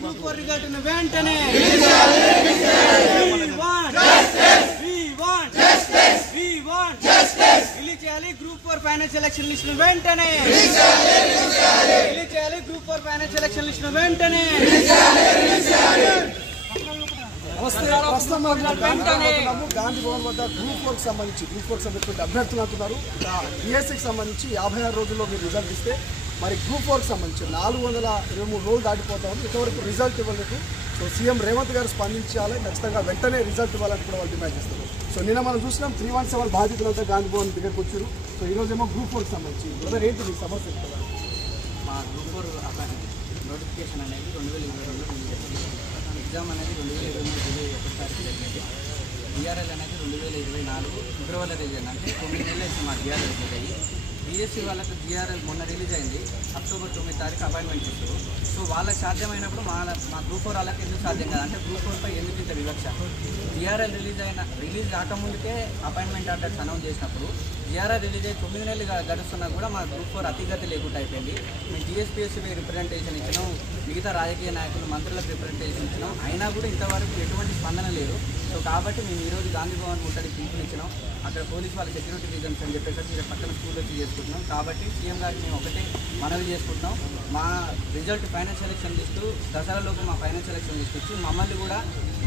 Group 4 result వెంటనే release చేయాలి. Group 4 final selection list వెంటనే రిలీజ్ చేయాలి. గ్రూప్ 4 ఫైనల్ సెలక్షన్ లిస్ట్ వెంటనే గాంధీ భవన్ వద్ద గ్రూప్ 4 సంబంధించి అభ్యర్థులు అంటున్నారు. డిఎస్సికి సంబంధించి 56 రోజుల్లో మీరు రిజల్ట్ ఇస్తే మరి గ్రూప్ 4కి సంబంధించి 423 రోజులు దాటిపోతా ఉంది. ఇంతవరకు రిజల్ట్ ఇవ్వలేదు. సో సీఎం రేవంత్ గారు స్పందించాలి, ఖచ్చితంగా వెంటనే రిజల్ట్ ఇవ్వాలని కూడా వాళ్ళు డిమాండ్ చేస్తారు. సో నిన్న మనం చూసినాం 317 బాధితులంతా గాంధీ భవన్ దగ్గరకు వచ్చారు. సో ఈరోజేమో గ్రూప్ 4కి సంబంధించి బ్రదర్ ఏంటి మీ సమస్య? మా గ్రూప్ 4 నోటిఫికేషన్ అనేది 2022 ఎగ్జామ్ అనేది 2021 తారీఖు జరిగింది. డిఆర్ఎల్ అనేది 2024 ఫిబ్రవరి రిలీజ్ అంటే 9 నెలలు అయితే మా డిఆర్ఎల్ రిలీజ్ అయ్యి బీఎస్సీ వాళ్ళకి డిఆర్ఎల్ మొన్న రిలీజ్ అయింది. అక్టోబర్ 9 తారీఖు అపాయింట్మెంట్ ఇస్తారు. సో వాళ్ళకి సాధ్యమైనప్పుడు మా గ్రూప్ 4 వాళ్ళకి ఎందుకు సాధ్యం కాదు అంటే గ్రూప్ 4 పై ఎందుకు ఇంత వివక్ష? డిఆర్ఎల్ రిలీజ్ కాకముందుకే అపాయింట్మెంట్ ఆర్డర్స్ అనౌన్స్ చేసినప్పుడు డిఆర్ఆర్ రిలీజ్ అయ్యి 9 నెలలు గడుస్తున్నా కూడా మా గ్రూప్ 4 అతిగతి లేకుండా అయిపోయింది. మేము టీఎస్పీఎస్సీ రిప్రజెంటేషన్ ఇచ్చినాం, మిగతా రాజకీయ నాయకులు మంత్రులకు రిప్రజెంటేషన్ ఇచ్చినాం, అయినా కూడా ఇంతవరకు ఎటువంటి స్పందన లేదు. సో కాబట్టి మేము ఈరోజు గాంధీ భవన్ ముట్టడి పిలుపునిచ్చినాం. అక్కడ పోలీసు వాళ్ళ సెక్యూరిటీ రీజన్స్ అని చెప్పేసి మీరు పక్కన స్కూల్ వచ్చి చేసుకుంటున్నాం. కాబట్టి సీఎం గారికి మేము ఒకటే మనవి చేసుకుంటున్నాం, మా రిజల్ట్ ఫైనల్ సెలక్షన్ లిస్టు దసరాలోపు మా ఫైనల్ సెలక్షన్ లిస్ట్ ఇచ్చి మమ్మల్ని కూడా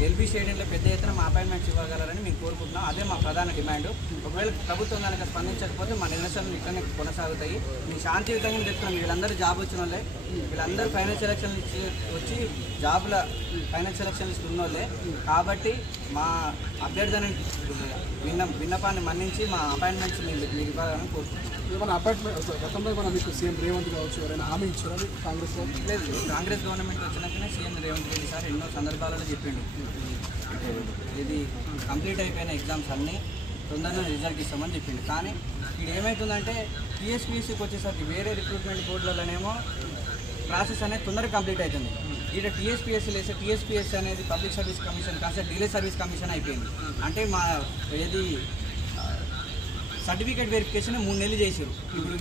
ఎల్బీ స్టేడియంలో పెద్ద ఎత్తున మా అపాయింట్మెంట్స్ ఇవ్వగలరని మేము కోరుకుంటున్నాం. అదే మా ప్రధాన డిమాండ్. ఒకవేళ ప్రభుత్వం కనుక స్పందించకపోతే మా నిరసనలు ఇక్కడనే కొనసాగుతాయి. మేము శాంతియుతంగా చెప్తున్నాం. వీళ్ళందరూ జాబ్ వచ్చిన వాళ్ళే, వీళ్ళందరూ ఫైనల్ సెలక్షన్ వచ్చి జాబ్ల ఫైనల్ సెలక్షన్ లిస్ట్ ఉన్న వాళ్ళే. కాబట్టి మా అభ్యర్థన విన్నపాన్ని మన్నించి మా అపాయింట్మెంట్స్ మీరు ఇవ్వాలని కోరుకుంటున్నాం. ఏమైనా అపాయింట్మెంట్ గతంలో ఏమైనా మీకు సీఎం రేవంత్ కావచ్చు ఎవరైనా హామీ ఇచ్చారు కాంగ్రెస్ లేదు? కాంగ్రెస్ గవర్నమెంట్ వచ్చినాకనే సీఎం రేవంత్ రెడ్డి సార్ ఎన్నో సందర్భాలలో చెప్పిండు, ఇది కంప్లీట్ అయిపోయిన ఎగ్జామ్స్ అన్నీ తొందరగా రిజల్ట్ ఇస్తామని చెప్పిండు. కానీ ఇది ఏమవుతుందంటే టీఎస్పీఎస్సీకి వచ్చేసరికి వేరే రిక్రూట్మెంట్ బోర్డులలోనేమో ప్రాసెస్ అనేది తొందరగా కంప్లీట్ అవుతుంది. ఇక్కడ టీఎస్పీఎస్సీ లేస్తే టీఎస్పీఎస్సీ అనేది పబ్లిక్ సర్వీస్ కమిషన్ కాస్త డిలే సర్వీస్ కమిషన్ అయిపోయింది. అంటే మా ఏది సర్టిఫికేట్ వెరిఫికేషన్ 3 నెలలు చేశారు. ఇప్పుడు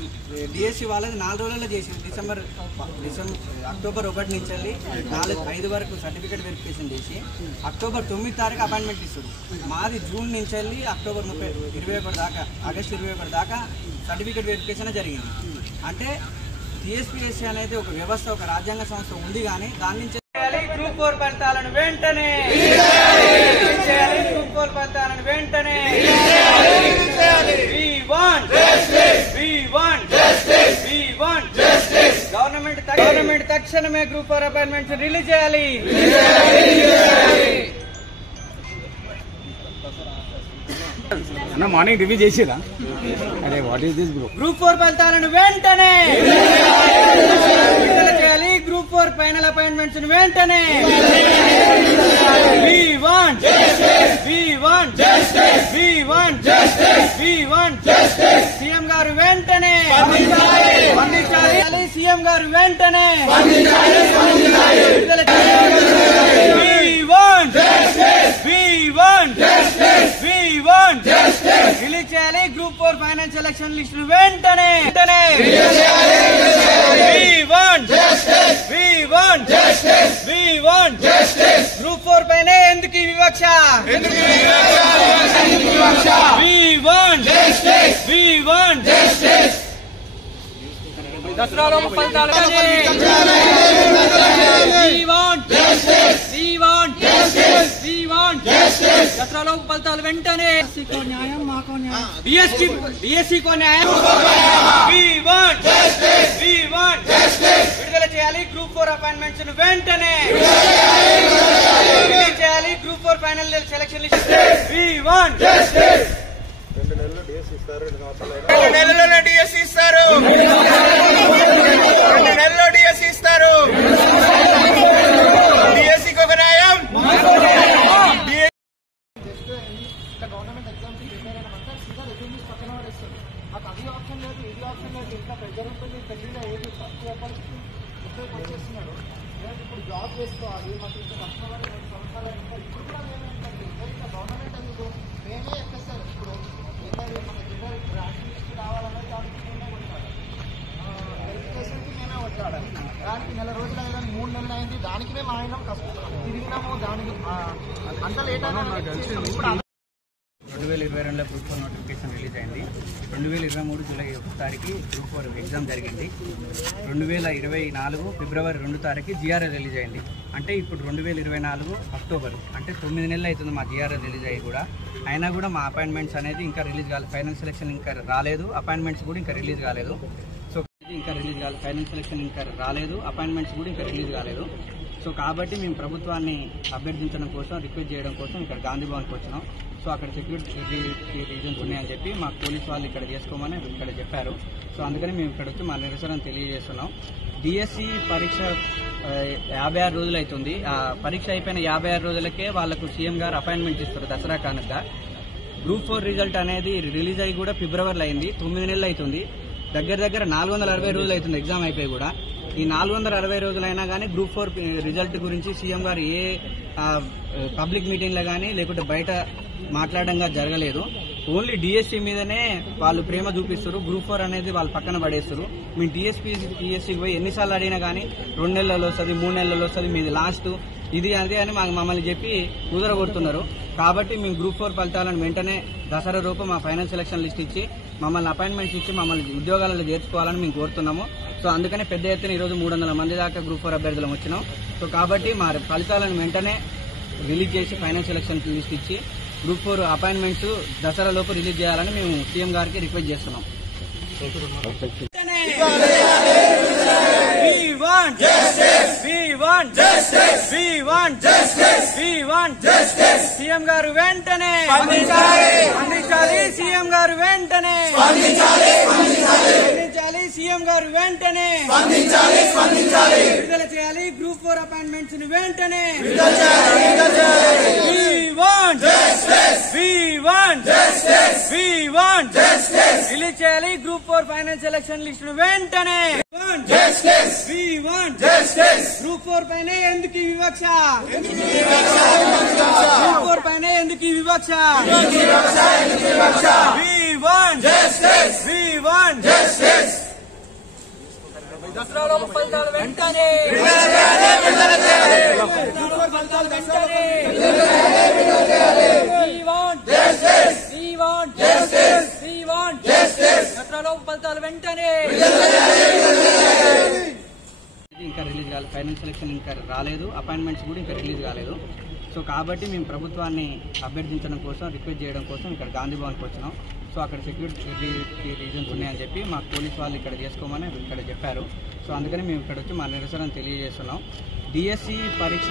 డిఎస్సీ వాళ్ళది 4 రోజుల్లో చేశారు. అక్టోబర్ 1 నుంచి వెళ్ళి 4-5 వరకు సర్టిఫికేట్ వెరిఫికేషన్ చేసి అక్టోబర్ 9 తారీఖు అపాయింట్మెంట్ ఇస్తారు. మాది జూన్ నుంచి వెళ్ళి అక్టోబర్ 21 దాకా, ఆగస్టు 21 దాకా సర్టిఫికేట్ వెరిఫికేషన్ జరిగింది. అంటే టీఎస్పీఎస్సీ అనేది ఒక వ్యవస్థ, ఒక రాజ్యాంగ సంస్థ ఉంది. కానీ దాని నుంచి గ్రూప్ 4 ఫలితాలను వెంటనే గ్రూప్ 4 ఫలితాలను వెంటనే గవర్నమెంట్ తక్షణమే గ్రూప్ 4 అపాయింట్మెంట్స్ రిలీజ్ చేయాలి. మార్నింగ్ రివ్యూ చేసేదా? అరే వాట్ ఈస్ దిస్ గ్రూప్ 4 ఫలితాలను వెంటనే విడుదల చేయాలి. గ్రూప్ 4 ఫైనల్ అపాయింట్మెంట్స్ వెంటనే సీఎం గారు వెంటనే స్పందించాలి. సీఎం గారు వెంటనే రిలీజ్ చేయాలి. గ్రూప్ 4 ఫైనల్ సెలక్షన్ లిస్ట్ వెంటనే గ్రూప్ 4 పైన ఎందుకు ఈ వివక్ష? దసరాలోపు ఫలితాలు దసరాలోపు ఫలితాలు వెంటనే న్యాయం, మాకు న్యాయం, బిఎస్సీ కో న్యాయం. విడుదల చేయాలి. గ్రూప్ 4 అపాయింట్మెంట్స్ వెంటనే రిలీజ్ చేయాలి. గ్రూప్ 4 ఫైనల్ సెలక్షన్ లిస్ట్ 2 నెలల్లో డిఎస్సీ ఇస్తారు. 2 నెలల్లో డిఎస్సీ ఇస్తారు. 2 నెలల్లో డిఎస్సీ ఇస్తారు. డిఎస్సీకి ఒక న్యాయం. గవర్నమెంట్ ఎగ్జామ్స్ ప్రిపేర్ అయినామంటే సీదా రెజ్యూమ్స్ పక్కన పడేస్తారు. మాకు అది ఆప్షన్ లేదు, ఇది ఆప్షన్ లేదు. ఇంకా ప్రెజర్ ఉంటుంది. పెళ్లిలో ఏది వచ్చేస్తున్నాడు. ఇప్పుడు జాబ్ చేసుకోవాలి, మాకు ఇంకా కష్టపడి 2 సంవత్సరాలు ఇంకా ఇప్పుడు కూడా ఏమైందంటే ఇంకా గవర్నమెంట్ ఎందుకు మేమే ఎక్కేస్తారు. ఇప్పుడు మన జిల్లా ర్యాంక్ లిస్ట్ రావాలన్నా దానికి మేమే కొట్టాలి, వెరిఫికేషన్కి మేమే కొట్లాడాలి. దానికి నెల రోజులు అయినా 3 నెలలు అయింది. దానికి మేము ఆయన తిరిగినాము. దానికి అంత లేట్ అయినా 2022లో గ్రూప్ 4 నోటిఫికేషన్ రిలీజ్ అయింది. 2023 జూలై 1 తారీఖు గ్రూప్ 4 ఎగ్జామ్ జరిగింది. 2024 ఫిబ్రవరి 2 తారీఖు జిఆర్ఎల్ రిలీజ్ అయింది. అంటే ఇప్పుడు 2024 అక్టోబర్, అంటే 9 నెలలు అవుతుంది మా జిఆర్ఎల్ రిలీజ్ అయ్యి కూడా. అయినా కూడా మా అపాయింట్మెంట్స్ అనేది ఇంకా రిలీజ్ కాలేదు. ఫైనల్ సెలెక్షన్ ఇంకా రాలేదు, అపాయింట్మెంట్స్ కూడా ఇంకా రిలీజ్ కాలేదు. సో ఇంకా రిలీజ్ కాలేదు, ఫైనల్ సెలెక్షన్ ఇంకా రాలేదు, అపాయింట్మెంట్స్ కూడా ఇంకా రిలీజ్ కాలేదు. సో కాబట్టి మేము ప్రభుత్వాన్ని అభ్యర్థించడం కోసం, రిక్వెస్ట్ చేయడం కోసం ఇక్కడ గాంధీ భవన్కి వచ్చినాం. సో అక్కడ సెక్యూరిటీ రీజన్స్ ఉన్నాయని చెప్పి మా పోలీస్ వాళ్ళు ఇక్కడ చేసుకోమని ఇక్కడ చెప్పారు. సో అందుకని మేము ఇక్కడ వచ్చి మా నిరసన తెలియజేస్తున్నాం. డిఎస్సి పరీక్ష 56 రోజులు అవుతుంది. ఆ పరీక్ష అయిపోయిన 56 రోజులకే వాళ్ళకు సీఎం గారు అపాయింట్మెంట్ ఇస్తారు దసరా కానుక. గ్రూప్ 4 రిజల్ట్ అనేది రిలీజ్ అయ్యి కూడా ఫిబ్రవరిలో అయింది. 9 నెలలు అవుతుంది. దగ్గర 460 రోజులు అవుతుంది ఎగ్జామ్ అయిపోయి కూడా. ఈ 460 రోజులైనా కానీ గ్రూప్ 4 రిజల్ట్ గురించి సీఎం గారు ఏ పబ్లిక్ మీటింగ్లో కానీ లేకుంటే బయట మాట్లాడంగా జరగలేదు. ఓన్లీ డిఎస్సీ మీదనే వాళ్ళు ప్రేమ చూపిస్తారు. గ్రూప్ 4 అనేది వాళ్ళు పక్కన పడేస్తారు. మేము డిఎస్సీకి పోయి ఎన్నిసార్లు అడిగినా కానీ 2 నెలల్లో వస్తుంది, 3 నెలల్లో వస్తుంది, మీది లాస్ట్, ఇది అదే అని మమ్మల్ని చెప్పి కుదరగొడుతున్నారు. కాబట్టి మేము గ్రూప్ 4 ఫలితాలను వెంటనే దసరా రూపం మా ఫైనల్ సెలక్షన్ లిస్ట్ ఇచ్చి మమ్మల్ని అపాయింట్మెంట్స్ ఇచ్చి మమ్మల్ని ఉద్యోగాలలో చేర్చుకోవాలని మేము కోరుతున్నాము. సో అందుకనే పెద్ద ఎత్తున ఈరోజు 300 మంది దాకా గ్రూప్ 4 అభ్యర్థులం వచ్చినాం. సో కాబట్టి మా ఫలితాలను వెంటనే రిలీజ్ చేసి ఫైనల్ సెలక్షన్ లిస్ట్ ఇచ్చి గ్రూప్ 4 అపాయింట్మెంట్స్ దసరా లోపు రిలీజ్ చేయాలని మేము సీఎం గారికి రిక్వెస్ట్ చేస్తున్నాం. సీఎం గారు వెంటనే స్పందించాలి. సీఎం గారు వెంటనే స్పందించాలి. సీఎం గారు వెంటనే విడుదల చేయాలి. గ్రూప్ 4 అపాయింట్మెంట్స్ ని వెంటనే రిలీజ్ చేయాలి. గ్రూప్ 4 ఫైనల్ సెలక్షన్ లిస్ట్ ను వెంటనే. గ్రూప్ 4 పైన ఎందుకు ఈ వివక్ష? గ్రూప్ 4 పైన ఎందుకు ఈ వివక్ష? దసరాలో ఫలితాలు వెంటనే దసరాలో ఫలితాలు వెంటనే. ఇంకా రిలీజ్ కాలేదు, ఫైనల్ సెలెక్షన్ ఇంకా రాలేదు, అపాయింట్మెంట్స్ కూడా ఇంకా రిలీజ్ కాలేదు. సో కాబట్టి మేము ప్రభుత్వాన్ని అభ్యర్థించడం కోసం, రిక్వెస్ట్ చేయడం కోసం ఇక్కడ గాంధీ భవన్కి వచ్చినాం. సో అక్కడ సెక్యూరిటీ రీజన్స్ ఉన్నాయని చెప్పి మా పోలీస్ వాళ్ళు ఇక్కడ చేసుకోమని ఇక్కడ చెప్పారు. సో అందుకని మేము ఇక్కడ వచ్చి మా నిరసన తెలియజేస్తున్నాం. డిఎస్సి పరీక్ష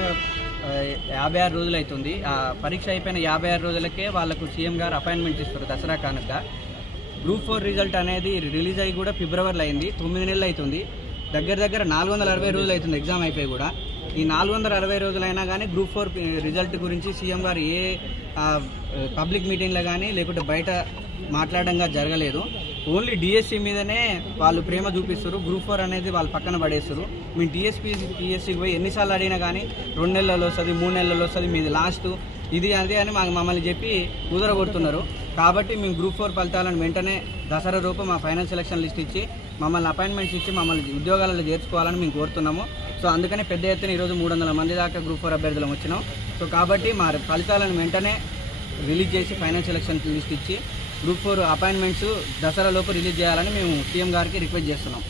56 రోజులు అవుతుంది. ఆ పరీక్ష అయిపోయిన 56 రోజులకే వాళ్ళకు సీఎం గారు అపాయింట్మెంట్ ఇస్తారు దసరా కానుక. గ్రూప్ 4 రిజల్ట్ అనేది రిలీజ్ అయ్యి కూడా ఫిబ్రవరిలో అయింది. 9 నెలలు అవుతుంది. దగ్గర 460 రోజులు అవుతుంది ఎగ్జామ్ అయిపోయి కూడా. ఈ 460 రోజులైనా కానీ గ్రూప్ 4 రిజల్ట్ గురించి సీఎం గారు ఏ పబ్లిక్ మీటింగ్లో కానీ లేకుంటే బయట మాట్లాడంగా జరగలేదు. ఓన్లీ డిఎస్సీ మీదనే వాళ్ళు ప్రేమ చూపిస్తారు. గ్రూప్ 4 అనేది వాళ్ళు పక్కన పడేస్తారు. మేము డిఎస్సీకి పోయి ఎన్నిసార్లు అడిగినా కానీ 2 నెలల్లో వస్తుంది, 3 నెలల్లో వస్తుంది, మీది లాస్ట్, ఇది అదే అని మమ్మల్ని చెప్పి కుదరగొడుతున్నారు. కాబట్టి మేము గ్రూప్ 4 ఫలితాలను వెంటనే దసరా రూపం మా ఫైనల్ సెలక్షన్ లిస్ట్ ఇచ్చి మమ్మల్ని అపాయింట్మెంట్స్ ఇచ్చి మమ్మల్ని ఉద్యోగాలలో చేర్చుకోవాలని మేము కోరుతున్నాము. సో అందుకని పెద్ద ఎత్తున ఈరోజు 300 మంది దాకా గ్రూప్ 4 అభ్యర్థులం వచ్చినాం. సో కాబట్టి మా ఫలితాలను వెంటనే రిలీజ్ చేసి ఫైనల్ సెలక్షన్ లిస్ట్ ఇచ్చి గ్రూప్ 4 అపాయింట్మెంట్స్ దసరా లోపు రిలీజ్ చేయాలని మేము సీఎం గారికి రిక్వెస్ట్ చేస్తున్నాం.